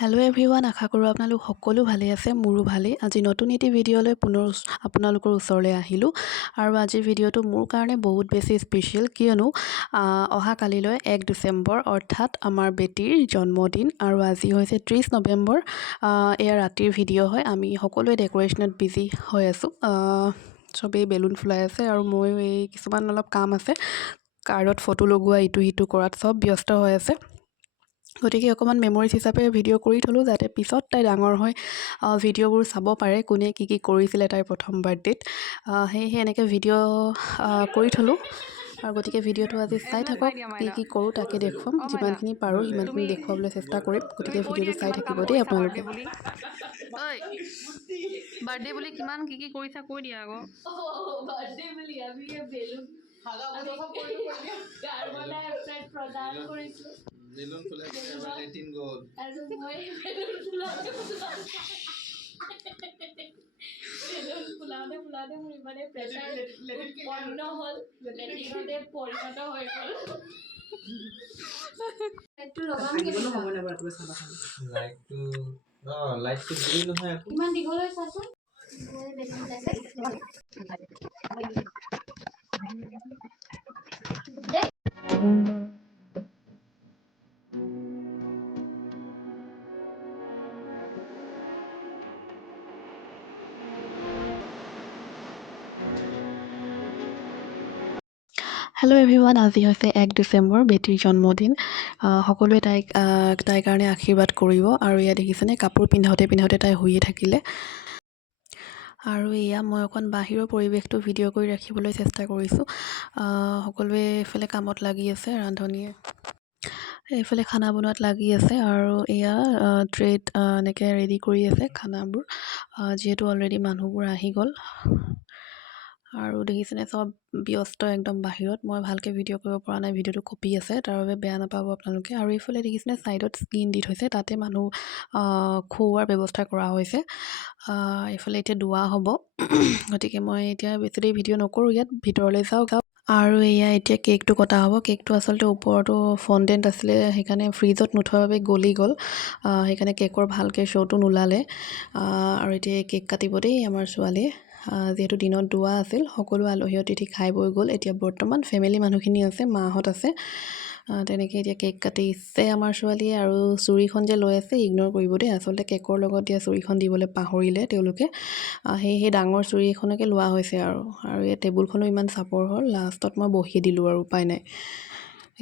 Hello' everyone, আশা কৰোঁ আপোনালোক সকলো ভালে আছে। মোৰো ভালেই। আজি নতুন এটি ভিডিঅ'লৈ পুনৰ আপোনালোকৰ ওচৰলৈ আহিলোঁ। আৰু আজিৰ ভিডিঅ'টো মোৰ কাৰণে বহুত বেছি স্পেচিয়েল, কিয়নো অহাকালিলৈ 1 ডিচেম্বৰ অৰ্থাৎ আমাৰ বেটীৰ জন্মদিন। আৰু আজি হৈছে 30 নৱেম্বৰ। এয়া ৰাতিৰ ভিডিঅ' হয়। আমি সকলোৱে ডেক'ৰেশ্যনত বিজি হৈ আছোঁ। চবেই বেলুন ফুলাই আছে আৰু ময়ো এই কিছুমান অলপ কাম আছে, কাৰ্ডত ফটো লগোৱা, ইটো সিটো কৰাত চব ব্যস্ত হৈ আছে। গতিকে অকণমান মেমৰিজ হিচাপে ভিডিঅ' কৰি থ'লোঁ, যাতে পিছত তাই ডাঙৰ হৈ ভিডিঅ'বোৰ চাব পাৰে, কোনে কি কি কৰিছিলে তাইৰ প্ৰথম বাৰ্থডেত। সেয়েহে এনেকৈ ভিডিঅ' কৰি থ'লোঁ। আৰু গতিকে ভিডিঅ'টো আজি চাই থাকক, কি কি কৰোঁ তাকে দেখুৱাম। যিমানখিনি পাৰোঁ সিমানখিনি দেখুৱাবলৈ চেষ্টা কৰিম। গতিকে ভিডিঅ'টো চাই থাকিব দেই আপোনালোকে। বাৰ্থডে বুলি কিমান কি কি কৰিছা কৈ দিয়া আকৌ। বাৰ্থডে বুলি আমি বেলুন প্ৰদান কৰিছোঁ। বেলুন ফুলাইছে, এবাৰ লেটিন গ'ল। আৰু মই বেলুন ফুলাওঁতে মোৰ ইমানে প্ৰেছাৰ উৎপন্ন হ'ল, লেটিনতে পৰিণত হৈ গ'ল। লাইটটো দিলি নহয় আকৌ। ইমান দীঘলৈ চাচোন। হেল্ল' এভৰিৱান, আজি হৈছে 1 ডিচেম্বৰ, বেটীৰ জন্মদিন। সকলোৱে তাইৰ কাৰণে আশীৰ্বাদ কৰিব। আৰু ইয়াত দেখিছেনে, কাপোৰ পিন্ধাওঁতে তাই শুইয়ে থাকিলে। আৰু এয়া মই অকণ বাহিৰৰ পৰিৱেশটো ভিডিঅ' কৰি ৰাখিবলৈ চেষ্টা কৰিছোঁ। সকলোৱে এইফালে কামত লাগি আছে, ৰান্ধনীয়ে এইফালে খানা বনোৱাত লাগি আছে। আৰু এয়া ট্ৰেত এনেকৈ ৰেডি কৰি আছে খানাবোৰ, যিহেতু অলৰেডি মানুহবোৰ আহি গ'ল। আৰু দেখিছেনে, চব ব্যস্ত একদম বাহিৰত। মই ভালকৈ ভিডিঅ' কৰিব পৰা নাই, ভিডিঅ'টো কপি আছে, তাৰ বাবে বেয়া নাপাব আপোনালোকে। আৰু এইফালে দেখিছেনে, ছাইডত স্ক্ৰীন দি থৈছে, তাতে মানুহ খুওৱাৰ ব্যৱস্থা কৰা হৈছে। এইফালে এতিয়া দোৱা হ'ব। গতিকে মই এতিয়া বেছি দেৰি ভিডিঅ' নকৰোঁ, ইয়াত ভিতৰলৈ যাওঁ। আৰু এয়া এতিয়া কেকটো কটা হ'ব। কেকটো আচলতে ওপৰতো ফণ্ডেণ্ট আছিলে, সেইকাৰণে ফ্ৰিজত নোথোৱাৰ বাবে গলি গ'ল। সেইকাৰণে কেকৰ ভালকৈ শ্ব'টো নোলালে। আৰু এতিয়া কেক কাটিব দেই আমাৰ ছোৱালীয়ে। যিহেতু দিনত দোৱা আছিল, সকলো আলহী অতিথি খাই বৈ গ'ল। এতিয়া বৰ্তমান ফেমিলি মানুহখিনি আছে, মাহঁত আছে। তেনেকৈ এতিয়া কেক কাটিছে আমাৰ ছোৱালীয়ে। আৰু চুৰিখন যে লৈ আছে, ইগন'ৰ কৰিব দেই, আচলতে কেকৰ লগত দিয়া চুৰিখন দিবলৈ পাহৰিলে তেওঁলোকে। সেই ডাঙৰ চুৰি এখনকে লোৱা হৈছে। আৰু এই টেবুলখনো ইমান চাপৰ হ'ল, লাষ্টত মই বহি দিলোঁ আৰু উপায় নাই।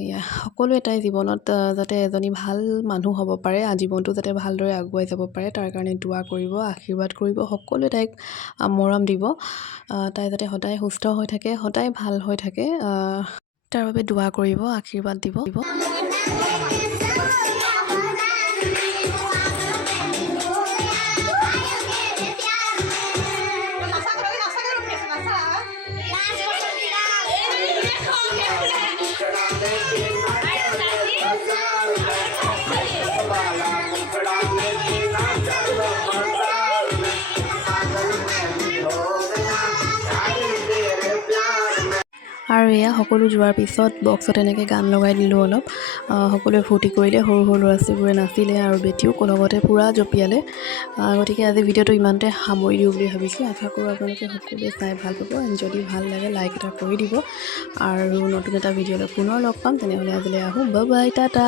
এয়া সকলোৱে তাইৰ জীৱনত যাতে এজনী ভাল মানুহ হ'ব পাৰে, জীৱনটো যাতে ভালদৰে আগুৱাই যাব পাৰে, তাৰ কাৰণে দোৱা কৰিব, আশীৰ্বাদ কৰিব, সকলোৱে তাইক মৰম দিব। তাই যাতে সদায় সুস্থ হৈ থাকে, সদায় ভাল হৈ থাকে, তাৰ বাবে দোৱা কৰিব, আশীৰ্বাদ দিব। আৰু এয়া সকলো যোৱাৰ পিছত বক্সত এনেকৈ গান লগাই দিলোঁ অলপ। সকলোৱে ফূৰ্তি কৰিলে, সৰু সৰু ল'ৰা ছোৱালীবোৰে নাচিলে, আৰু বেটিও লগতে পূৰা জঁপিয়ালে। গতিকে আজি ভিডিঅ'টো ইমানতে সামৰি দিওঁ বুলি ভাবিছোঁ। আশা কৰোঁ আপোনালোকে সকলোৱে চাই ভাল পাব। যদি ভাল লাগে লাইক এটা কৰি দিব। আৰু নতুন এটা ভিডিঅ'লৈ পুনৰ লগ পাম। তেনেহ'লে আজিলৈ আহোঁ, বাই বাই, টাটা।